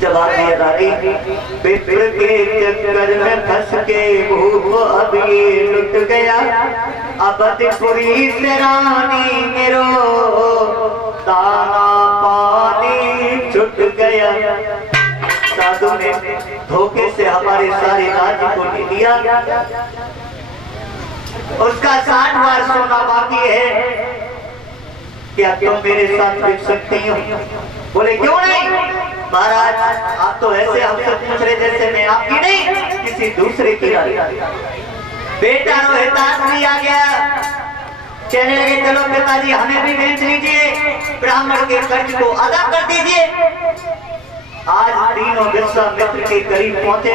जवाब दिया रानी, विप्र के चक्कर में फंस के भूख अब ये लुट गया, अवधपुरी से रानी मेरो दाना पानी छुट गया। साधु ने धोखे से हमारे सारे राज्य को ले लिया, उसका 60 बार सोना बाकी है, क्या तुम मेरे साथ बिक सकती हो? बोले क्यों नहीं महाराज, आप तो ऐसे हमसे पूछ रहे जैसे मैं आपकी नहीं किसी दूसरे की। बेटा रोहितास भी आ गया, कहने लगे चलो पिताजी हमें भी बेच लीजिए, ब्राह्मण के कर्ज को अदा कर दीजिए। आज तीनों विश्वामित्र के करीब पहुंचे,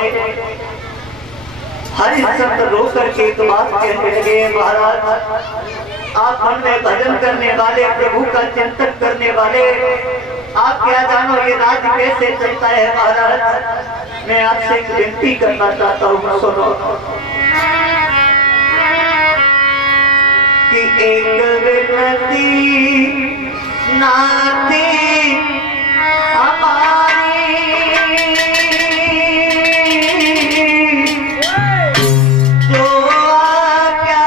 हरिश्चंद्र रो करके एक बात कहने लगे, महाराज आप मन में भजन करने वाले, प्रभु का चिंतन करने वाले, आप क्या जानो ये राज्य कैसे चलता है। महाराज मैं आपसे एक विनती करना चाहता हूँ, सुनो कि एक विनती नाती हमारी, जो आज्ञा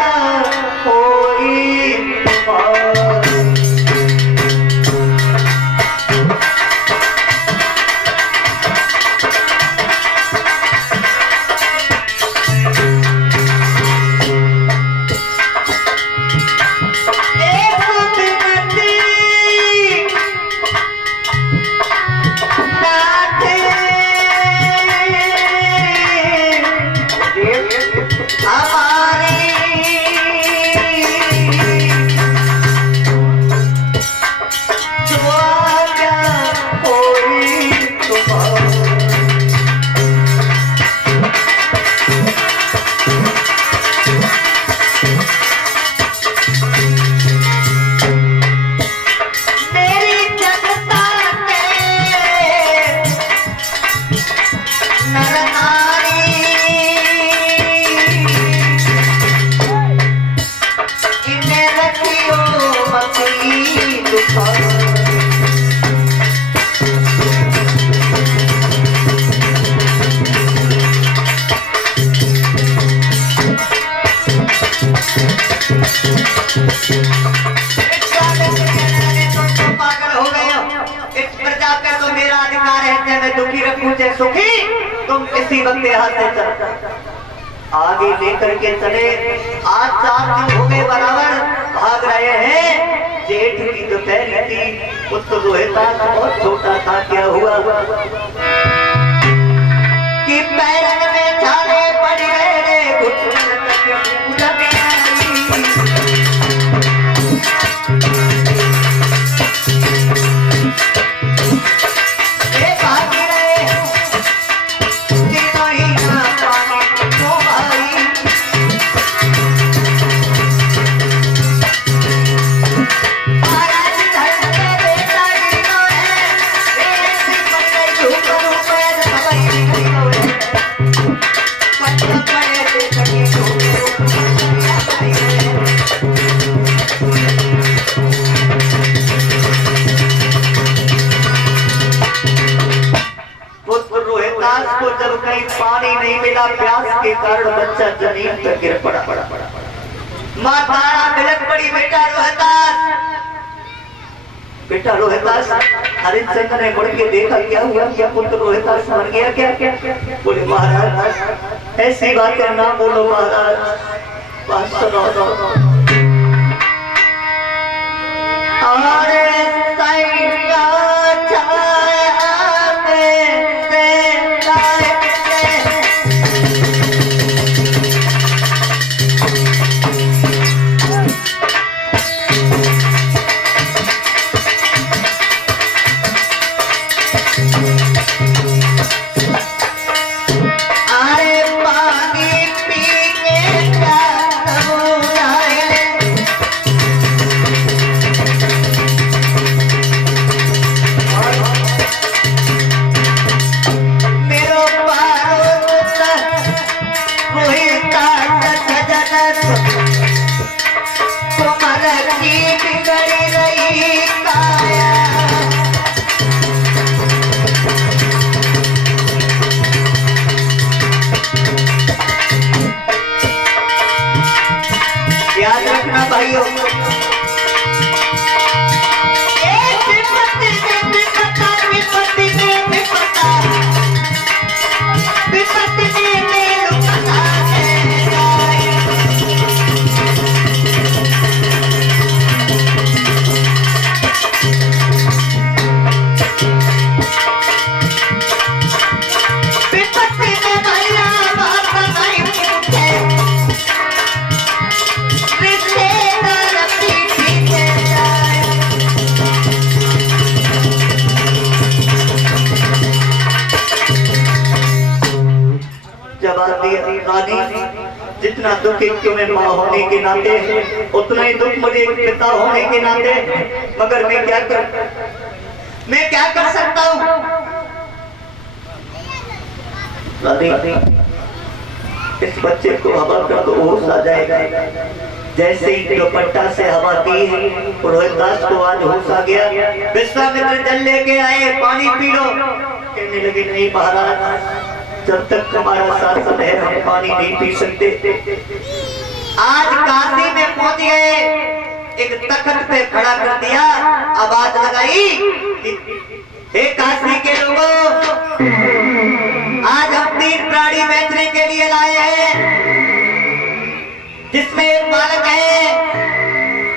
कोई तुम्हारी। सुखी तुम इसी वक्त यहाँ से चल आगे लेकर के चले। आज 4 दिन हो गए बराबर भाग रहे हैं। जेठ की दोपहर थी, पुत्र रोहितास बहुत छोटा था। क्या हुआ कि पैरन में छाले पड़ गए, घुटने तक पूजा में पानी नहीं मिला, प्यास के कारण बच्चा जमीन पर गिर पड़ा। माता बिलख पड़ी, बेटा रोहितास। हरिश्चंद्र ने मुड़ के देखा, क्या हुआ, क्या पुत्र रोहितास मर गया क्या? बोले महाराज ऐसी बातें ना बोलो महाराज, बात सुनो। रानी, जितना दुख एक तुम्हें माँ होने के नाते है उतना ही दुख मुझे एक पिता होने के नाते, मगर मैं क्या कर सकता हूँ रानी। इस बच्चे को हवा का तो होश आ जाएगा। जैसे ही दुपट्टा से हवा की रोहितदास को आज होश आ गया। विश्वामित्र जल लेके आए, पानी पी लो। कहने लगे नहीं महाराज, जब तक हमारा शासन है हम पानी नहीं पी सकते। आज काशी में पहुंच गए, एक तख्त पे खड़ा कर दिया, आवाज लगाई कि हे काशी के लोगों, आज हम 3 प्राणी बेचने के लिए लाए हैं, जिसमें एक बालक है,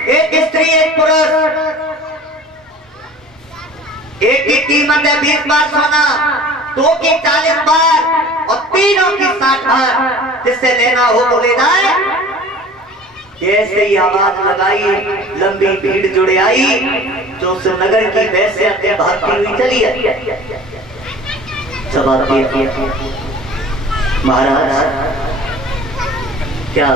एक स्त्री, एक पुरुष। एक की कीमत है 20 बार सोना, 2 की 40 बार और तीनों की 60 बार। जिससे लेना हो तो ले जाए। जैसे ही आवाज लगाई, लंबी भीड़ जुड़ आई, जो उस नगर की वैश्या भागती हुई चली आई। सवाल किया महाराज क्या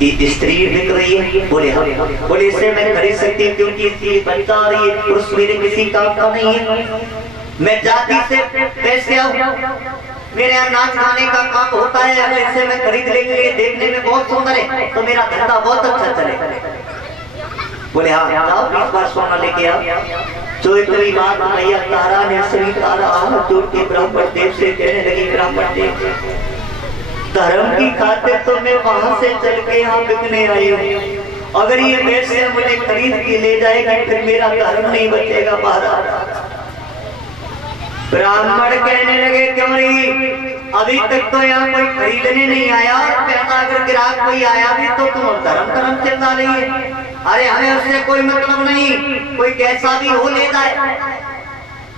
ये स्त्री बिक रही है? बोले हाँ। बोले इसे मैं खरीद सकती हूँ क्योंकि इसकी बच्चा और ये पुरुष मेरे किसी काम का नहीं है। मैं जाति से वैश्या हूँ, मेरे यहाँ नाच गाने का काम होता है। अगर इसे मैं खरीद लेंगे, देखने में बहुत सुंदर है, तो मेरा धंधा बहुत अच्छा चलेगा। बोले हाँ, जाओ 20 बार सोना लेके आओ। जो इतनी बात मैया तारा ने श्री तारा हाथ जोड़ के ब्राह्मण देव से कहने लगी, ब्राह्मण देव धर्म की खातिर तो मैं वहां से चल के यहाँ बिकने आई हूँ। अगर ये वैश्या मुझे खरीद के ले जाएगी फिर मेरा धर्म नहीं बचेगा महाराज। ब्राह्मण कहने लगे क्यों नहीं, अभी तक तो यहाँ कोई खरीदने नहीं आया, अगर ग्राहक कोई आया भी तो तुम धर्म कर्म चिंता नहीं है। अरे हमें उससे कोई मतलब नहीं, कोई कैसा भी हो ले जाए।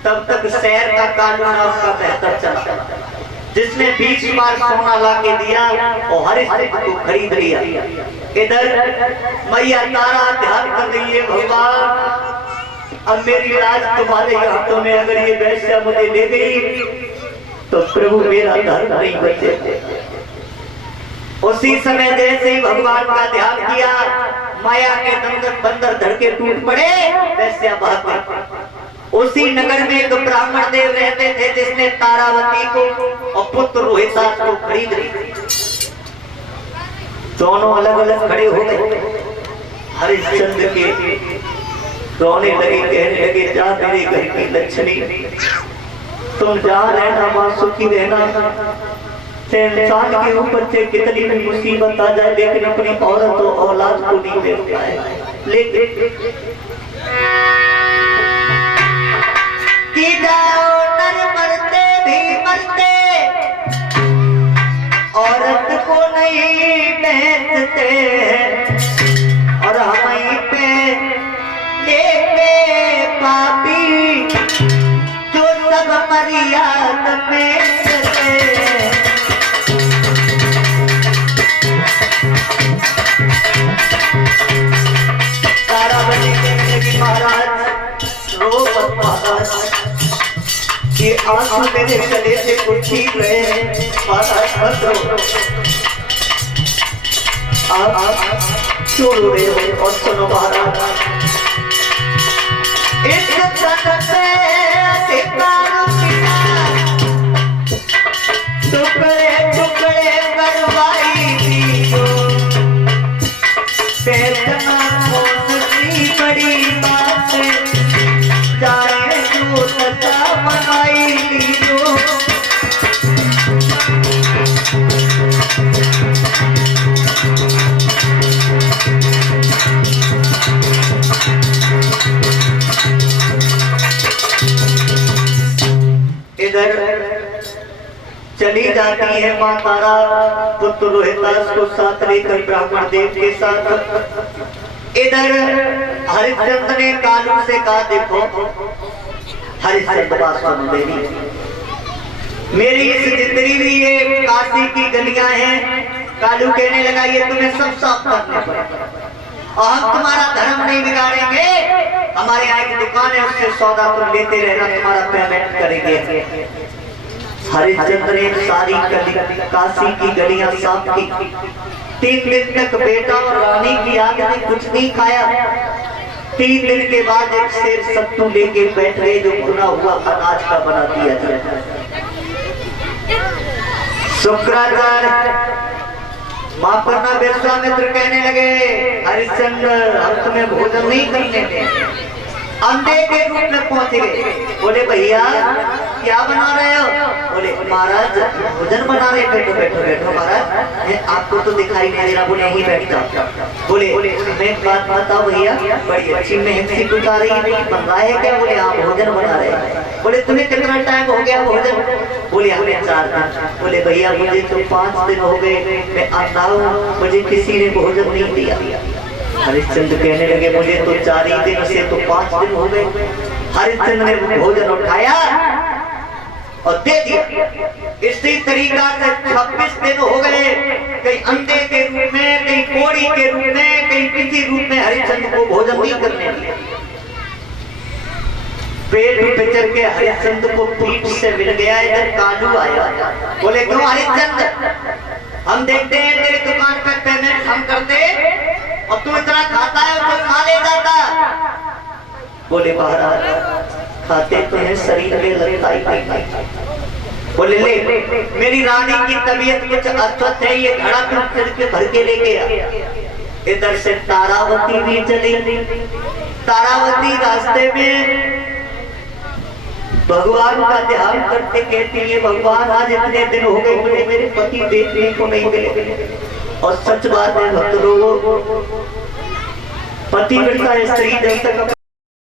तब तक शहर का कानून उसका बेहतर चला, जिसने 20 बार सोना ला के दिया और हर स्थिति को खरीद लिया। इधर मैया तारा ध्यान कर रही है, भगवान अब मेरी राज तुम्हारे हाथों में, अगर ये वैश्या मुझे ले गई तो प्रभु मेरा धर्म नहीं बचे। उसी समय जैसे ही भगवान का ध्यान किया, माया के बंदर धड़के टूट पड़े, वैश्या भाग गई। उसी नगर में एक ब्राह्मण देव रहते थे, जिसने तारावती को और पुत्र रोहितदास को खरीद ली। दोनों अलग अलग खड़े हो गए। हरिश्चंद्र के रोने लगे, कहने लगे जा मेरे घर की लक्ष्मी, तुम जा रहना, मां सुखी रहना। इंसान के ऊपर से कितनी भी मुसीबत आ जाए लेकिन अपनी औरत और औलाद को नहीं देखता है। लेकिन कि जाओ नर मरते भी मरते, औरत को नहीं बेचते, और हमें पे लेके पापी जो सब मर्यादा में ये आंसू मेरे गले से कुछ छीन रहे हैं। महाराज मत रो, आप क्यों रो रहे हो? और सुनो महाराज, इस तन पे अधिकार मिला, टुकड़े टुकड़े करवाई थी जो, बेतना कोई बड़ी बात जाए जो सजा बनाई ली जो। इधर चली जाती है मां तारा पुत्र रोहितदास को साथ लेकर ब्राह्मण देव के साथ। इधर हरिश्चंद्र ने कालू से कहा, देखो हरिश्चंद्र बात सुन मेरी, मेरी इस जितनी भी ये काशी की गलियां हैं, कालू कहने लगा ये तुम्हें सब साफ करना पड़ेगा और हम तुम्हारा धर्म नहीं बिगाड़ेंगे। हमारे यहाँ की दुकान है, उससे सौदा तुम लेते रहना, तुम्हारा पेमेंट करेंगे। हरिश्चंद्र ने सारी काशी की गलियां साफ की। 3 दिन तक बेटा और रानी की आग ने कुछ नहीं खाया। 3 दिन के बाद एक शेर सत्तू लेके बैठ गए जो भुना हुआ अनाज का बना दिया जाता। शुक्राचार्य माफ करना विश्वामित्र कहने लगे, हरिश्चंद्र हम तुम्हें भोजन नहीं करने देंगे। अंधे के रूप में पहुंच गए। बोले भैया क्या बना रहे हो? बोले महाराज भोजन बना रहे। बैठो बैठो बैठो महाराज, आपको तो दिखाई नहीं दे रहा। बोले यहीं बैठ जाओ। बोले मैं बात बताओ भैया, बड़ी अच्छी मेहनत से कुछ आ रही है, बन रहा है क्या? बोले हाँ भोजन बना रहे हैं। बोले तुम्हें कितना टाइम हो गया भोजन? बोले हमें 4 दिन। बोले भैया मुझे तो 5 दिन हो गए, मैं आता हूँ, मुझे किसी ने भोजन नहीं दिया। हरिश्चंद्र कहने लगे मुझे तो 4 ही दिन से तो 5 दिन हो गए। हरिश्चंद्र ने भोजन उठाया और दे दिया। इसी तरीका से 26 दिन हो गए। कहीं अंधे के रूप में, कहीं कोड़ी के रूप में, कहीं किसी रूप में हरिश्चंद्र को भोजन नहीं करने दिया। पेट पिचर के हरिश्चंद्र को पीठ से मिल गया। इधर कालू आया। बोले क्यों हरिश्चंद्र, हम देखते हैं तेरी दुकान पे पेमेंट हम करते और तू इतना खाता है तो खा ले जाता। बोले महाराज खाते तो है, शरीर में लगता ही नहीं। बोले ले मेरी रानी की तबीयत कुछ अस्वस्थ है, ये घड़ा तुम करके भर के लेके आ। इधर से तारावती भी चली। तारावती रास्ते में भगवान का ध्यान करते कहती है भगवान आज इतने दिन हो गए मुझे मेरे पति देखने को नहीं मिले। और सच बात है भक्त लोगों, पति मिलता है स्त्री जब तक